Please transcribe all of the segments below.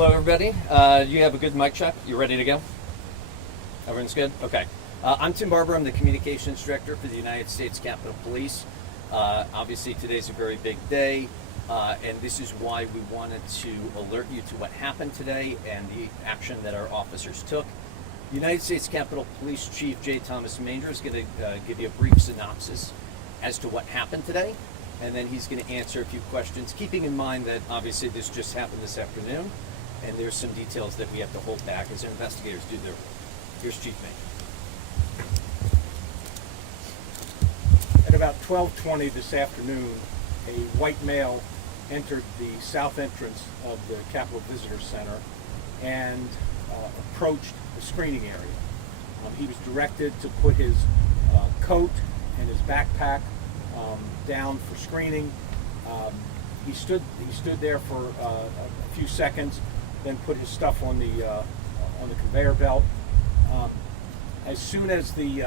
Hello, everybody. You have a good mic check? You ready to go? Everyone's good? Okay. I'm Tim Barber. I'm the Communications Director for the United States Capitol Police. Obviously, today's a very big day, and this is why we wanted to alert you to what happened today and the action that our officers took. United States Capitol Police Chief J. Thomas Manger is going to give you a brief synopsis as to what happened today, and then he's going to answer a few questions, keeping in mind that obviously this just happened this afternoon, and there's some details that we have to hold back as our investigators do their work. Here's Chief Manger. At about 12:20 this afternoon, a white male entered the south entrance of the Capitol Visitor Center and approached the screening area. He was directed to put his coat and his backpack down for screening. He stood there for a few seconds, then put his stuff on the conveyor belt. As soon as his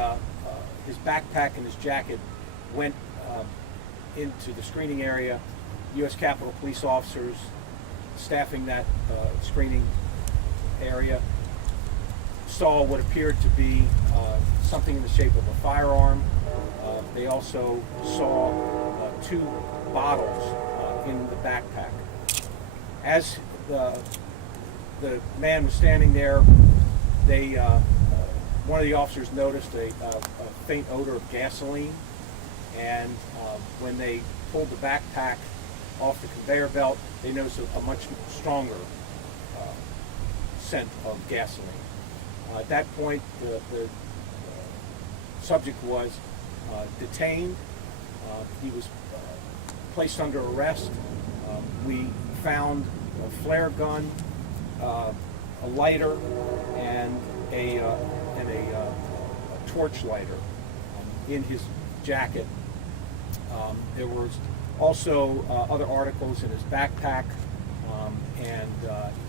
backpack and his jacket went into the screening area, U.S. Capitol Police officers staffing that screening area saw what appeared to be something in the shape of a firearm. They also saw two bottles in the backpack. As the man was standing there, one of the officers noticed a faint odor of gasoline, and when they pulled the backpack off the conveyor belt, they noticed a much stronger scent of gasoline. At that point, the subject was detained. He was placed under arrest. We found a flare gun, a lighter, and a torch lighter in his jacket. There was also other articles in his backpack, and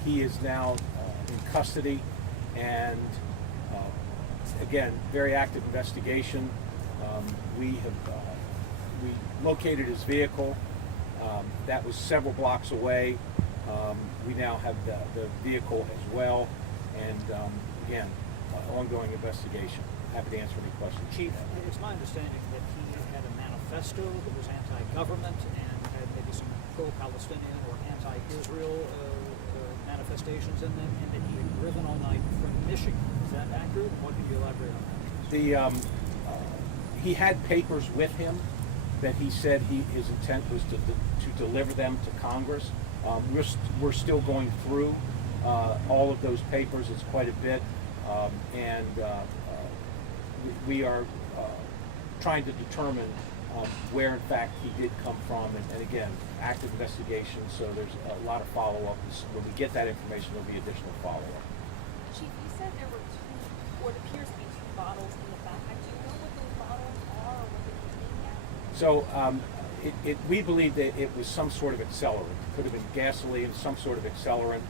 he is now in custody. And again, very active investigation. We located his vehicle. That was several blocks away. We now have the vehicle as well, and again, ongoing investigation. Happy to answer any questions. Chief, it's my understanding that he had a manifesto that was anti-government and had maybe some pro-Palestinian or anti-Israel manifestations in them, and that he had driven all night from Michigan. Is that accurate? What can you elaborate on that? He had papers with him that he said his intent was to deliver them to Congress. We're still going through all of those papers. It's quite a bit, and we are trying to determine where in fact he did come from, and again, active investigation, so there's a lot of follow-up. When we get that information, there'll be additional follow-up. Chief, you said there were two, what appears to be two bottles in the backpack. Do you know what those bottles are or what they're contained yet? We believe that it was some sort of accelerant. It could have been gasoline, some sort of accelerant.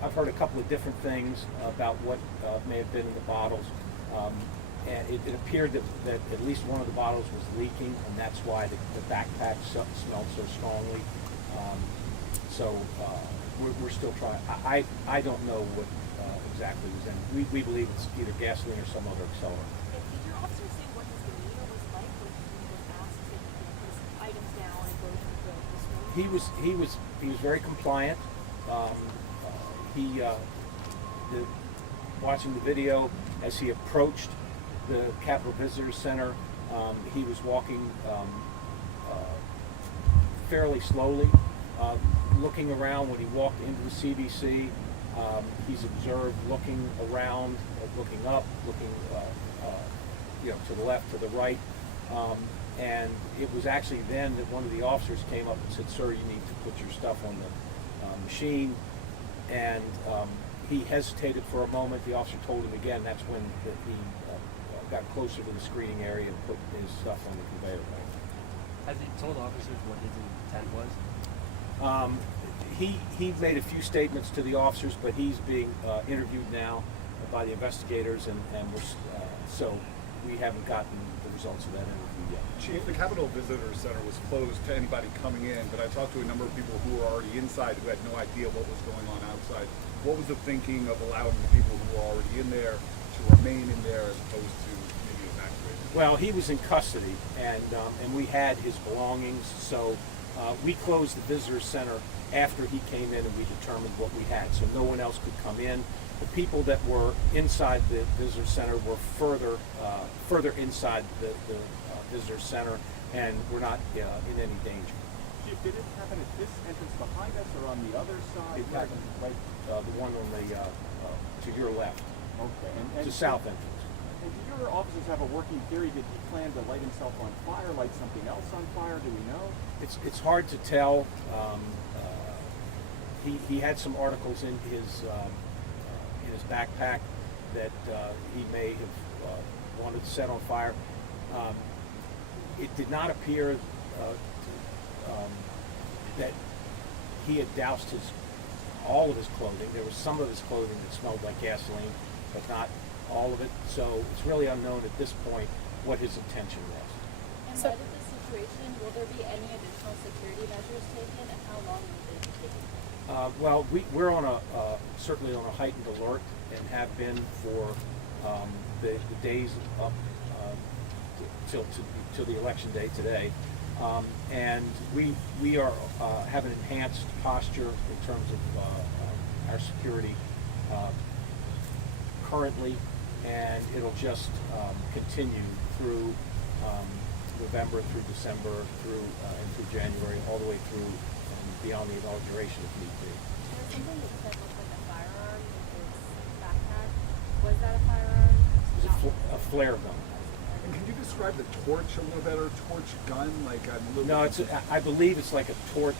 I've heard a couple of different things about what may have been in the bottles. And it appeared that at least one of the bottles was leaking, and that's why the backpack smelled so strongly. We're still trying. I don't know what exactly was in it. We believe it's either gasoline or some other accelerant. Did your officer say what his demeanor was like when he was asked to put his items down and go through the screening? He was very compliant. Watching the video, as he approached the Capitol Visitor Center, he was walking fairly slowly, looking around. When he walked into the CVC, he's observed looking around, looking up, looking to the left, to the right, and it was actually then that one of the officers came up and said, "Sir, you need to put your stuff on the machine." And he hesitated for a moment. The officer told him again. That's when he got closer to the screening area and put his stuff on the conveyor belt. Has he told officers what his intent was? He made a few statements to the officers, but he's being interviewed now by the investigators, and we're we haven't gotten the results of that interview yet. Chief, the Capitol Visitor Center was closed to anybody coming in, but I talked to a number of people who were already inside who had no idea what was going on outside. What was the thinking of allowing the people who were already in there to remain in there as opposed to maybe evacuating? Well, he was in custody, and we had his belongings, so we closed the visitor center after he came in, and we determined what we had, so no one else could come in. The people that were inside the visitor center were further inside the visitor center, and were not in any danger. Chief, did it happen at this entrance behind us or on the other side? It happened right, the one on the to your left, Okay. the south entrance. And do your officers have a working theory? Did he plan to light himself on fire, light something else on fire? Do we know? It's hard to tell. He had some articles in his backpack that he may have wanted to set on fire. It did not appear that he had doused all of his clothing. There was some of his clothing that smelled like gasoline, but not all of it. So it's really unknown at this point what his intention was. In light of the situation, will there be any additional security measures taken, and how long will they be taken? Well, we're on certainly on a heightened alert, and have been for the days up till the election day today, and we are have an enhanced posture in terms of our security currently, and it'll just continue through November, through December, and through January, all the way through beyond the inauguration if need be. There was something that said looked like a firearm in his backpack. Was that a firearm? It's a flare gun. And can you describe the torch a little better? Torch gun, like I'm a little. No, I believe it's like a torch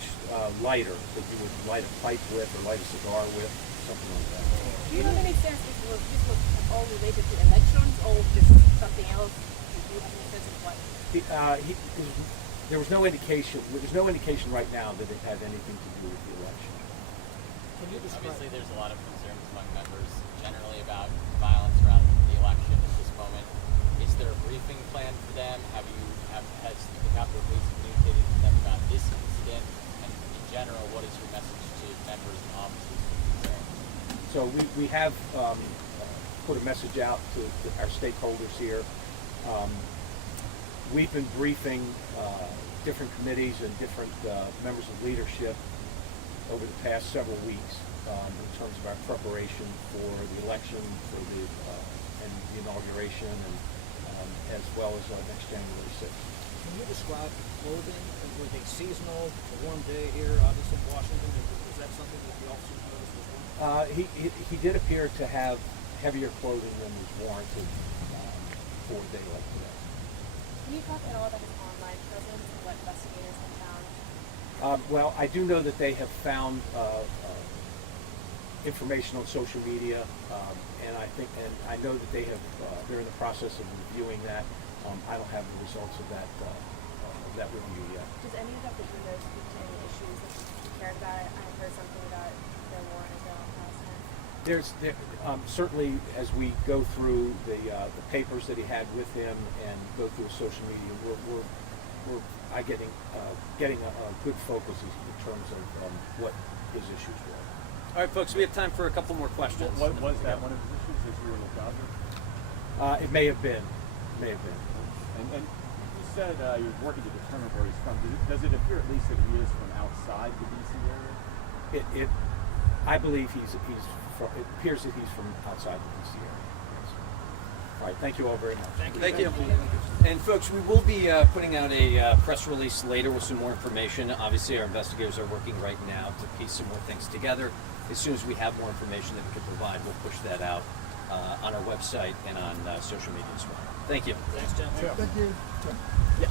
lighter that you would light a pipe with or light a cigar with, something like that. Do you have any sense if this was all related to elections or just something else? Do you have any sense of what? There was no indication. There's no indication right now that it had anything to do with the election. Can you describe? Obviously, there's a lot of concerns among members generally about violence around the election at this moment. Is there a briefing plan for them? Has the Capitol Police communicated with them about this incident? And in general, what is your message to members and officers concerned? So we have put a message out to our stakeholders here. We've been briefing different committees and different members of leadership over the past several weeks in terms of our preparation for the election, for and the inauguration, and as well as next January 6th. Can you describe the clothing? Were they seasonal? It's a warm day here, obviously in Washington. Is that something that the officers noticed as well? He did appear to have heavier clothing than was warranted for a day like today. Can you talk at all about his online presence and what investigators have found? Well, I do know that they have found information on social media, and I know that they're in the process of reviewing that. I don't have the results of that review yet. Does any of that you know speak to any issues that you cared about? I heard something about the warrant as well last night. Certainly, as we go through the papers that he had with him and go through his social media, we're getting a good focus in terms of what his issues were. All right, folks, we have time for a couple more questions. What was that one of his issues as you were with Dodger? It may have been. And you said you're working to determine where he's from. Does it appear at least that he is from outside the D.C. area? I believe it appears that he's from outside the D.C. area. Yes. All right, thank you all very much. Thank you. And folks, we will be putting out a press release later with some more information. Obviously, our investigators are working right now to piece some more things together. As soon as we have more information that we can provide, we'll push that out on our website and on social media as well. Thank you. Thanks, gentlemen. Thank you. Yeah.